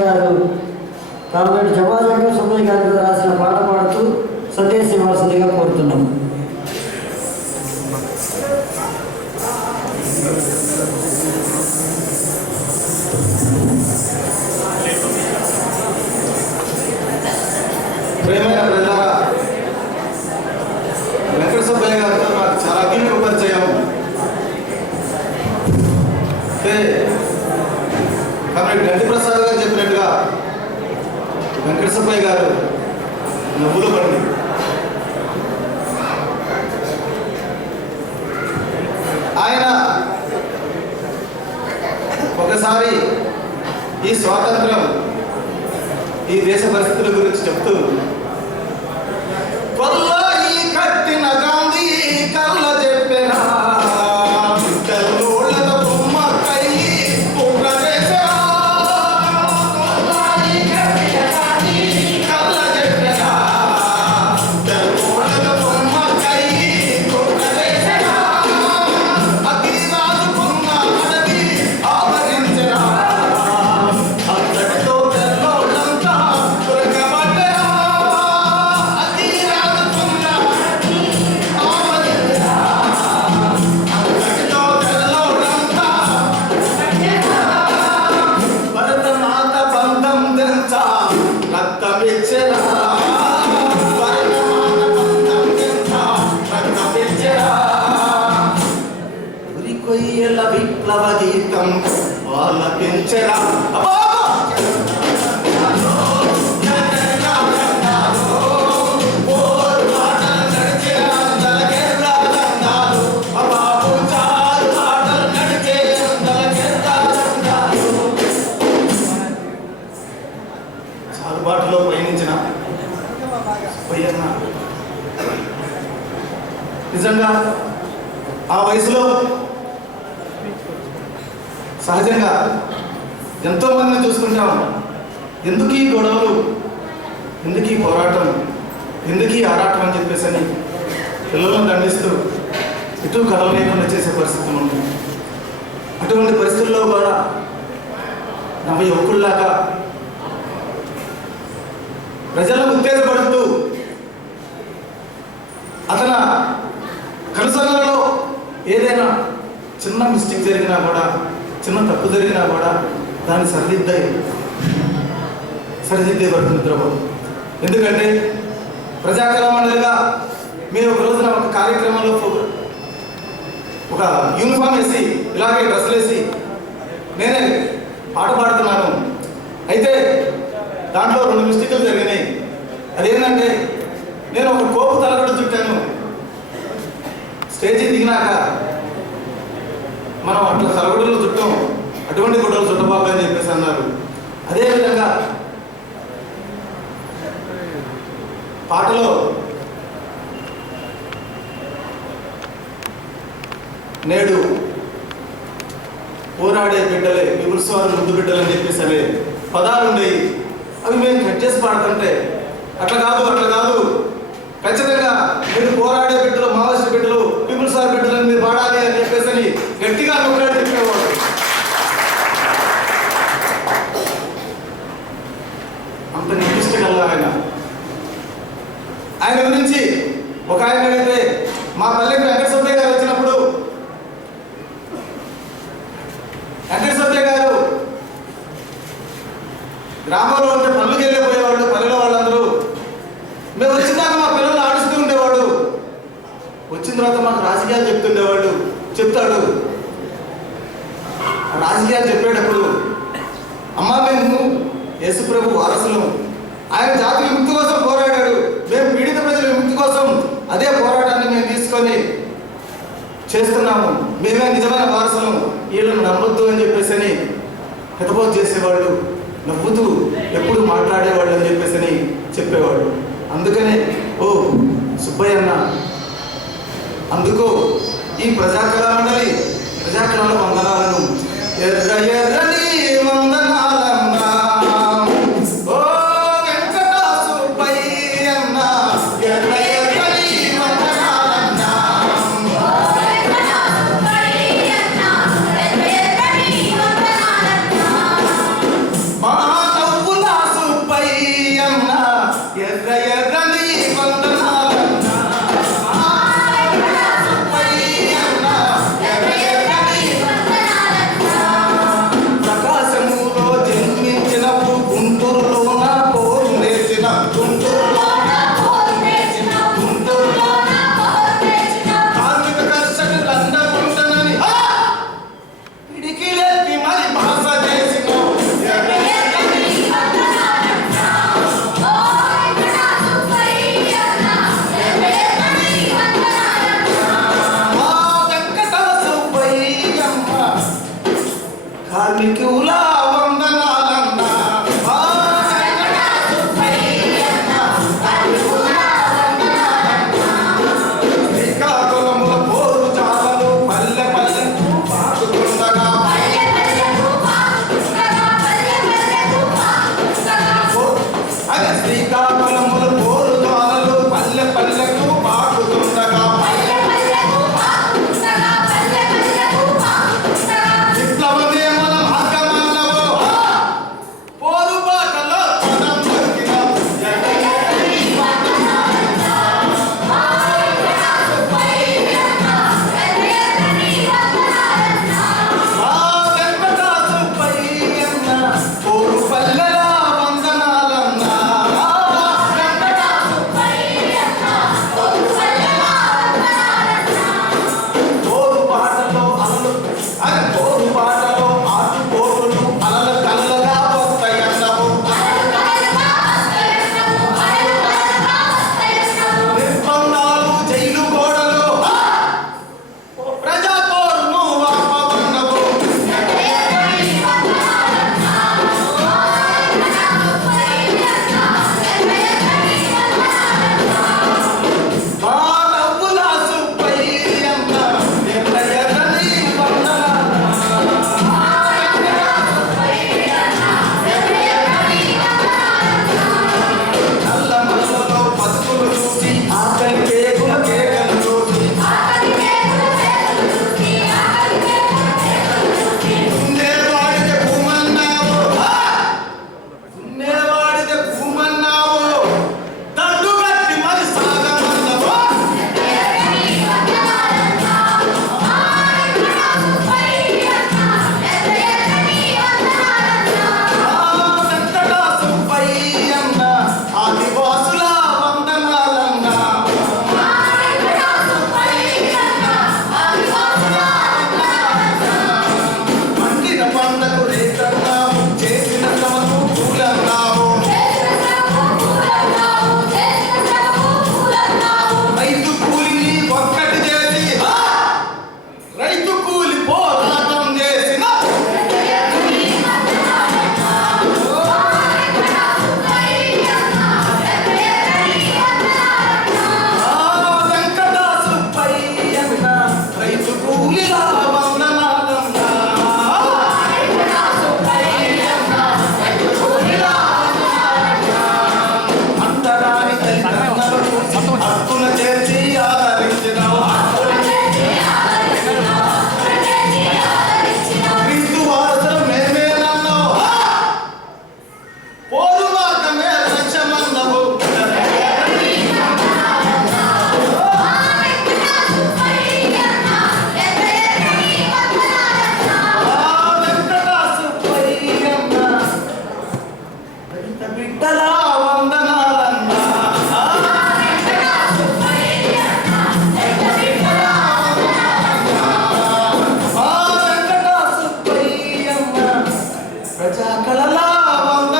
కాబట్టి జవాజంగా సుబ్బయ్య గారి రాసిన పాట పాడుతూ సతీష్ ఇవ్వాల్సిందిగా కోరుతున్నాం. ప్రేమైన ప్రజలారా, వెంకట సుబ్బయ్య గారితో నాకు చాలా కీలక పరిచయం. కాబట్టి గంటి ప్రసాద్ గారు చెప్పినట్టుగా వెంకట సుబ్బయ్య గారు నవ్వుల బండి. ఆయన ఒకసారి ఈ స్వాతంత్రం, ఈ దేశ పరిస్థితుల గురించి చెప్తూ, కొల్లాయి కట్టిన గాంధీ కళ్ళ చెప్పినా కొయ్యల విప్లవ గీతం వాళ్ళ పెంచరా చాలుబాటులో పయనించిన పోయన్న నిజంగా ఆ వయసులో సహజంగా ఎంతో మందిని చూస్తుంటాం. ఎందుకు ఈ గొడవలు, ఎందుకు ఈ పోరాటం, ఎందుకు ఈ ఆరాటం అని చెప్పేసి అని పిల్లలను దండిస్తూ ఇటు కథలు లేకుండా చేసే పరిస్థితులు ఉంది. అటువంటి పరిస్థితుల్లో కూడా నవ యువకుల్లాగా ప్రజలను ఉత్తేజపడుతూ అతను కనుసన్నలో ఏదైనా చిన్న మిస్టేక్ జరిగినా కూడా, చిన్న తప్పు జరిగినా కూడా దాన్ని సరిదిద్దే వరకు నిద్రపోదు. ఎందుకంటే ప్రజాకళ మండలిగా మేము ఒక రోజున ఒక కార్యక్రమంలో ఒక యూనిఫామ్ వేసి ఇలాగే డ్రెస్సులు వేసి నేనే పాట పాడుతున్నాను. అయితే దాంట్లో 2 మిస్టేకులు జరిగినాయి. అదేంటంటే నేను ఒక కోపు తలగట్టు చుట్టాను. స్టేజీ దిగినాక మనం అట్లా తలగొడలు చుట్టాం, అటువంటి గొడవలు చుట్టబాబు అని చెప్పేసి అన్నారు. అదేవిధంగా పాటలో నేడు పోరాడే బిడ్డలే పీపుల్స్ వారు ముందు బిడ్డలు అని చెప్పేసి అనే పదాలు ఉండేవి. అవి మేము కట్ చేసి పాడుతుంటే అట్లా కాదు ఖచ్చితంగా మీరు పోరాడే బిడ్డలు, మావోయిస్ట్ బిడ్డలు, పీపుల్స్ వారి బిడ్డలని మీరు పాడాలి అని చెప్పేసి అని గట్టిగా నొక్కాడు చెప్పేవాడు. అంత నిష్ఠగల ఆయన గురించి ఒక ఆయన అడిగితే, మా పల్లెకి వెంకట సుబ్బయ్య గారు వచ్చినప్పుడు వెంకట సుబ్బయ్య గారు గ్రామంలో ఉంటే పనులకు వెళ్ళిపోయేవాళ్ళు. పల్లెలో వాళ్ళందరూ మేము వచ్చినాక మా పిల్లలు ఆడిస్తూ ఉండేవాడు. వచ్చిన తర్వాత మాకు రాజకీయాలు చెప్తాడు. రాజకీయాలు చెప్పేటప్పుడు, అమ్మ మేము యేసుప్రభు వారసులం, ఆయన జాతి విముక్తి కోసం పోరాడాడు, మేము పీడిత ప్రజల విముక్తి కోసం అదే పోరాటాన్ని మేము తీసుకొని చేస్తున్నాము, మేమే నిజమైన వారసులం, వీళ్ళని నమ్మొద్దు అని చెప్పేసి అని హితబోధ చేసేవాళ్ళు. నవ్వుతూ ఎప్పుడు మాట్లాడేవాళ్ళు అని చెప్పేసి అని చెప్పేవాళ్ళు. అందుకనే ఓ సుబ్బయ్య అన్న, అందుకో ఈ ప్రజాకళ మండలి ప్రజాకళల వందనాలను ఎర్రని వందనాలన్నా. ఓ వెంకట సుబ్బయ్య అన్న, ఎర్రని వందనాలన్నా. మా బిడ్డల వందనాలన్న ప్రజా కళల వందనాలన్న